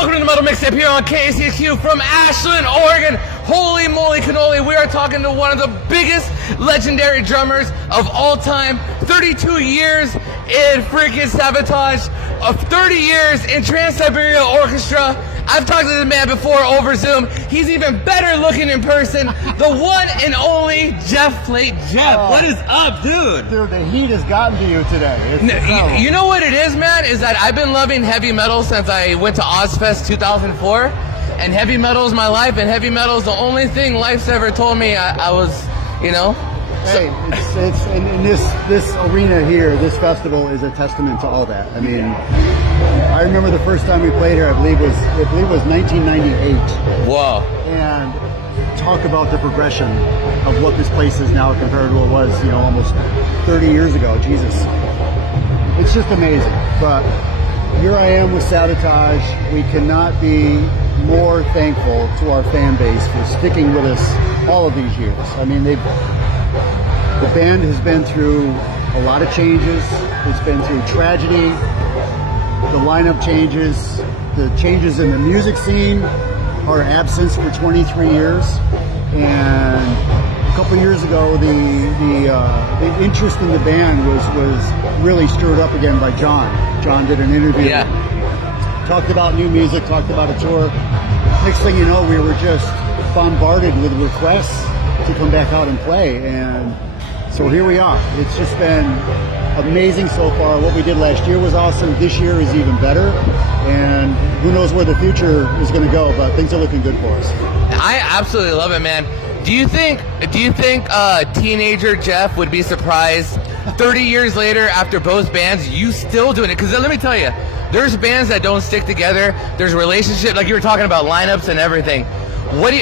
Welcome to the Metal Mixtape here on KCQ from Ashland, Oregon. Holy moly cannoli, we are talking to one of the biggest legendary drummers of all time. 32 years in freaking Savatage, 30 years in Trans-Siberian Orchestra. I've talked to the man before over Zoom. He's even better looking in person. The one and only Jeff Plate. Jeff, what is up, dude? Dude, the heat has gotten to you today. You know what it is, man? Is that I've been loving heavy metal since I went to Ozfest 2004. And heavy metal is my life, and heavy metal is the only thing life's ever told me I was, you know. Hey, it's in this arena here, this festival is a testament to all that. I mean, I remember the first time we played here, I believe it was 1998. Whoa. And talk about the progression of what this place is now compared to what it was, you know, almost 30 years ago. Jesus. It's just amazing. But here I am with Savatage. We cannot be more thankful to our fan base for sticking with us all of these years. I mean, the band has been through a lot of changes. It's been through tragedy, the lineup changes, the changes in the music scene, our absence for 23 years, and a couple years ago, the interest in the band was really stirred up again by John. John did an interview. Yeah. Talked about new music, talked about a tour. Next thing you know, we were just bombarded with requests to come back out and play, and so here we are. It's just been amazing so far. What we did last year was awesome. This year is even better, and who knows where the future is going to go, but things are looking good for us. I absolutely love it, man. Do you think teenager Jeff would be surprised 30 years later after both bands, you still doing it? Because let me tell you, there's bands that don't stick together. There's relationships, like you were talking about lineups and everything. What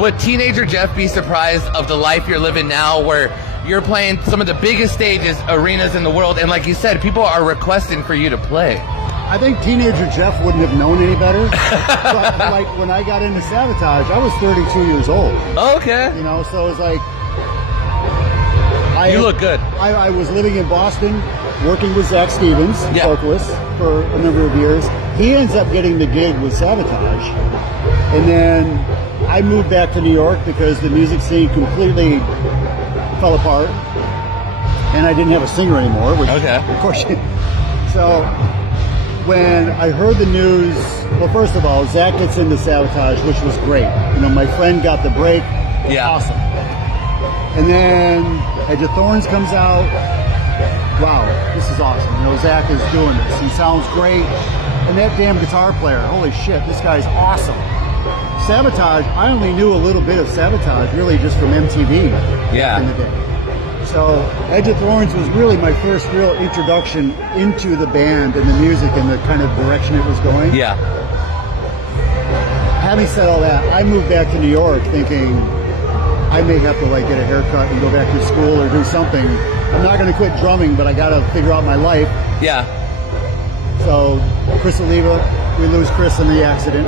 would teenager Jeff be surprised of the life you're living now, where you're playing some of the biggest stages, arenas in the world, and like you said, people are requesting for you to play? I think teenager Jeff wouldn't have known any better. But like when I got into Savatage, I was 32 years old. Okay. You know, so it was like... You look good. I was living in Boston, working with Zach Stevens, vocalist, for a number of years. He ends up getting the gig with Savatage. And then I moved back to New York because the music scene completely fell apart. And I didn't have a singer anymore, which of course... So when I heard the news, well, first of all, Zach gets into Savatage, which was great. You know, my friend got the break. Awesome. And then Edge of Thorns comes out. Wow, this is awesome. You know, Zach is doing this. He sounds great. And that damn guitar player, holy shit, this guy's awesome. Savatage, I only knew a little bit of Savatage really just from MTV back in the day. So Edge of Thorns was really my first real introduction into the band and the music and the kind of direction it was going. Yeah. Having said all that, I moved back to New York thinking I may have to like get a haircut and go back to school or do something. I'm not going to quit drumming, but I got to figure out my life. Yeah. So Chris Oliva, we lose Chris in the accident.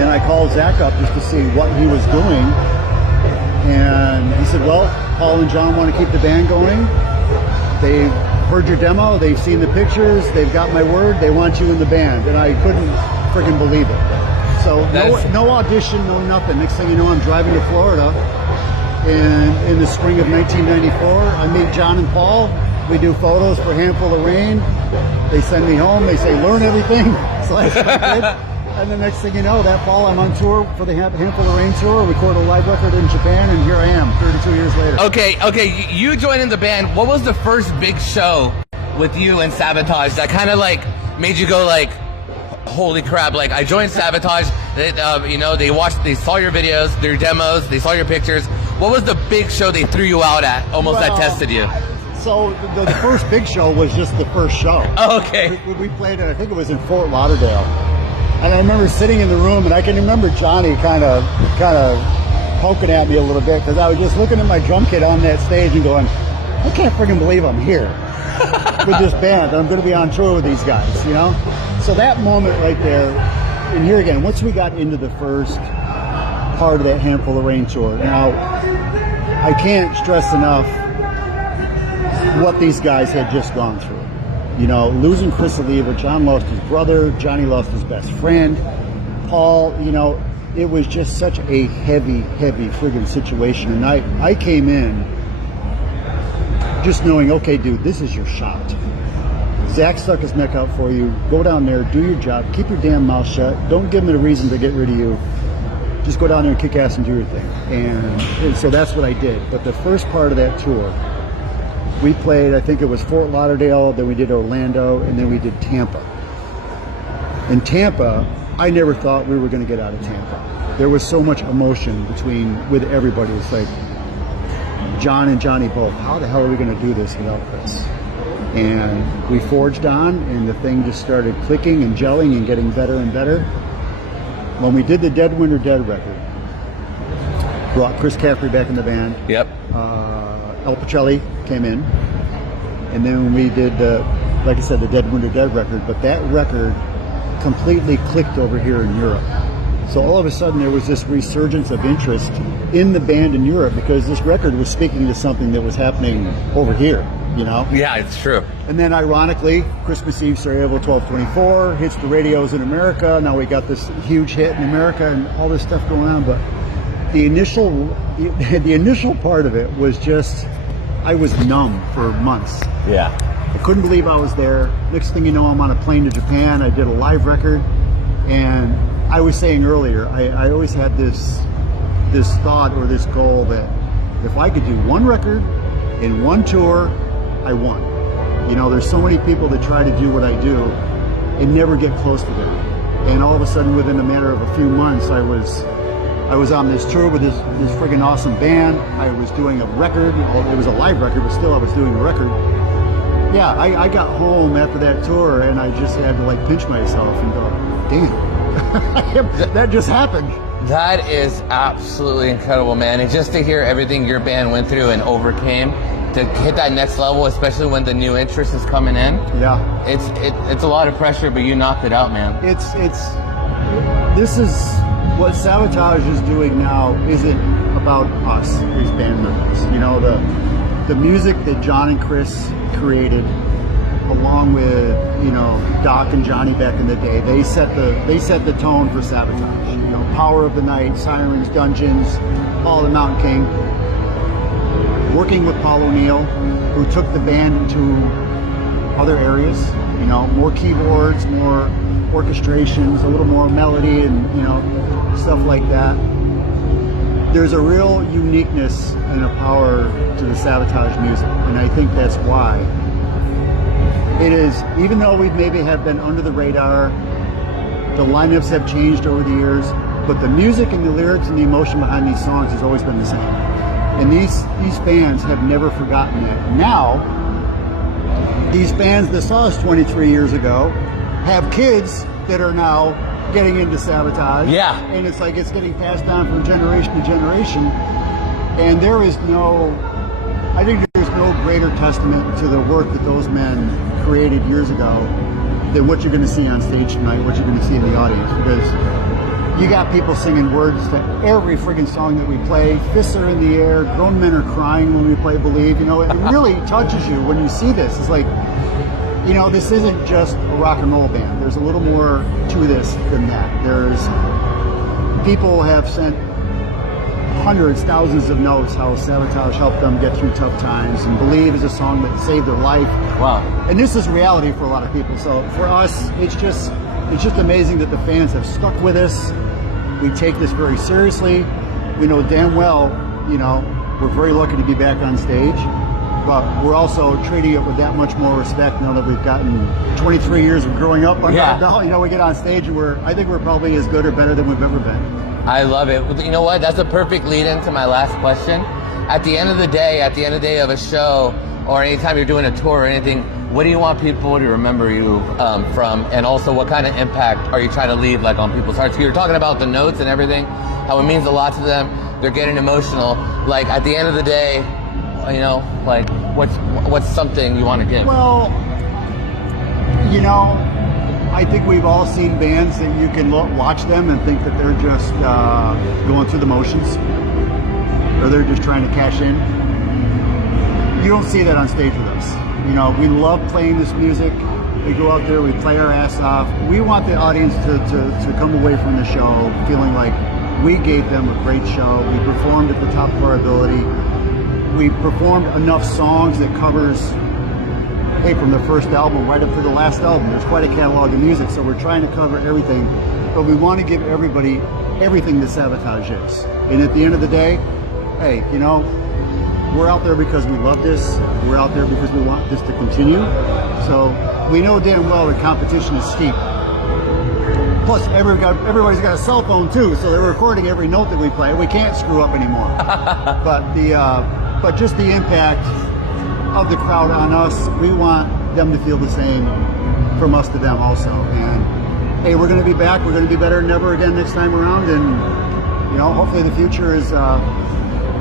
And I called Zach up just to see what he was doing. And he said, well, Paul and John want to keep the band going. They've heard your demo. They've seen the pictures. They've got my word. They want you in the band. And I couldn't freaking believe it. So no audition, no nothing. Next thing you know, I'm driving to Florida in the spring of 1994. I meet John and Paul. We do photos for Handful of Rain. They send me home. They say, learn everything. So I did. And the next thing you know, that fall I'm on tour for the Handful of Rain tour, record a live record in Japan, and here I am 32 years later. Okay, you joining the band. What was the first big show with you and Savatage that kind of like made you go like, holy crap, like I joined Savatage, you know, they saw your videos, their demos, they saw your pictures. What was the big show they threw you out at, almost that tested you? So the first big show was just the first show. Okay. We played it, I think it was in Fort Lauderdale. And I remember sitting in the room, and I can remember Johnny kind of poking at me a little bit, because I was just looking at my drum kit on that stage and going, I can't freaking believe I'm here with this band. I'm going to be on tour with these guys, you know? So that moment right there, and here again, once we got into the first part of that Handful of Rain tour, now, I can't stress enough what these guys had just gone through. You know, losing Chris Oliva, John lost his brother, Johnny lost his best friend, Paul, you know, it was just such a heavy friggin' situation. And I came in just knowing, okay, dude, this is your shot. Zach stuck his neck out for you. Go down there, do your job, keep your damn mouth shut. Don't give him a reason to get rid of you. Just go down there and kick ass and do your thing. And so that's what I did. But the first part of that tour, we played, I think it was Fort Lauderdale, then we did Orlando, and then we did Tampa. In Tampa, I never thought we were going to get out of Tampa. There was so much emotion with everybody. It's like John and Johnny both. How the hell are we going to do this without Chris? And we forged on, and the thing just started clicking and gelling and getting better and better. When we did the Dead Winter Dead record, brought Chris Caffrey back in the band. Yep. El Pacelli came in, and then when we did like I said, the Dead Winter Dead record, but that record completely clicked over here in Europe. So all of a sudden there was this resurgence of interest in the band in Europe because this record was speaking to something that was happening over here, you know? Yeah, it's true. And then ironically, Christmas Eve, Sarajevo 1224 hits the radios in America. Now we got this huge hit in America and all this stuff going on. But the initial part of it was just, I was numb for months. Yeah. I couldn't believe I was there. Next thing you know, I'm on a plane to Japan. I did a live record. And I was saying earlier, I always had this thought or this goal that if I could do one record in one tour, I won. You know, there's so many people that try to do what I do and never get close to that. And all of a sudden, within a matter of a few months, I was on this tour with this friggin' awesome band. I was doing a record. Well, it was a live record, but still I was doing a record. Yeah, I got home after that tour and I just had to like pinch myself and go, damn, that just happened. That is absolutely incredible, man. And just to hear everything your band went through and overcame to hit that next level, especially when the new interest is coming in. Yeah. It's a lot of pressure, but you knocked it out, man. This is what Savatage is doing now isn't about us, these band members. You know, the music that John and Chris created, along with, you know, Doc and Johnny back in the day, they set the tone for Savatage. You know, Power of the Night, Sirens, Dungeons, All the Mountain King. Working with Paul O'Neill, who took the band into other areas, you know, more keyboards, more orchestrations, a little more melody and, you know, stuff like that. There's a real uniqueness and a power to the Savatage music, and I think that's why. It is, even though we maybe have been under the radar, the lineups have changed over the years, but the music and the lyrics and the emotion behind these songs has always been the same. And these fans have never forgotten that. Now, these fans that saw us 23 years ago have kids that are now getting into Savatage. Yeah. And it's like it's getting passed down from generation to generation. And I think there's no greater testament to the work that those men created years ago than what you're going to see on stage tonight, what you're going to see in the audience. Because you got people singing words to every friggin' song that we play. Fists are in the air. Grown men are crying when we play Believe. You know, it really touches you when you see this. It's like, you know, this isn't just a rock and roll band. There's a little more to this than that. People have sent hundreds, thousands of notes how Savatage helped them get through tough times, and Believe is a song that saved their life. Wow. And this is reality for a lot of people. So for us, it's just amazing that the fans have stuck with us. We take this very seriously. We know damn well, you know, we're very lucky to be back on stage, but we're also treating it with that much more respect now that we've gotten 23 years of growing up under our belt. You know, we get on stage and I think we're probably as good or better than we've ever been. I love it. You know what? That's a perfect lead into my last question. At the end of the day of a show, or anytime you're doing a tour or anything, what do you want people to remember you from? And also, what kind of impact are you trying to leave like on people's hearts? You're talking about the notes and everything, how it means a lot to them. They're getting emotional. Like at the end of the day, you know, like what's something you want to give? Well, you know, I think we've all seen bands that you can watch them and think that they're just going through the motions, or they're just trying to cash in. You don't see that on stage with us. You know, we love playing this music. We go out there, we play our ass off. We want the audience to come away from the show feeling like we gave them a great show. We performed at the top of our ability. We performed enough songs that covers, hey, from the first album right up to the last album. There's quite a catalog of music, so we're trying to cover everything. But we want to give everybody everything that Savatage is. And at the end of the day, hey, you know, we're out there because we love this. We're out there because we want this to continue. So we know damn well the competition is steep. Plus, everybody's got a cell phone too, so they're recording every note that we play. We can't screw up anymore. But just the impact of the crowd on us, we want them to feel the same from us to them also. And hey, we're going to be back. We're going to be better than ever again next time around. And you know, hopefully the future is.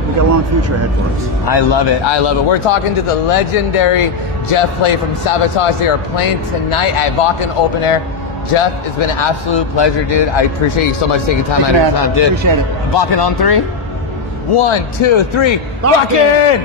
We got a long future ahead for us. I love it. I love it. We're talking to the legendary Jeff Play from Savatage. They are playing tonight at Wacken Open Air. Jeff, it's been an absolute pleasure, dude. I appreciate you so much taking time out of your time, dude. Appreciate it. Wacken on 3. 1, 2, 3. Wacken!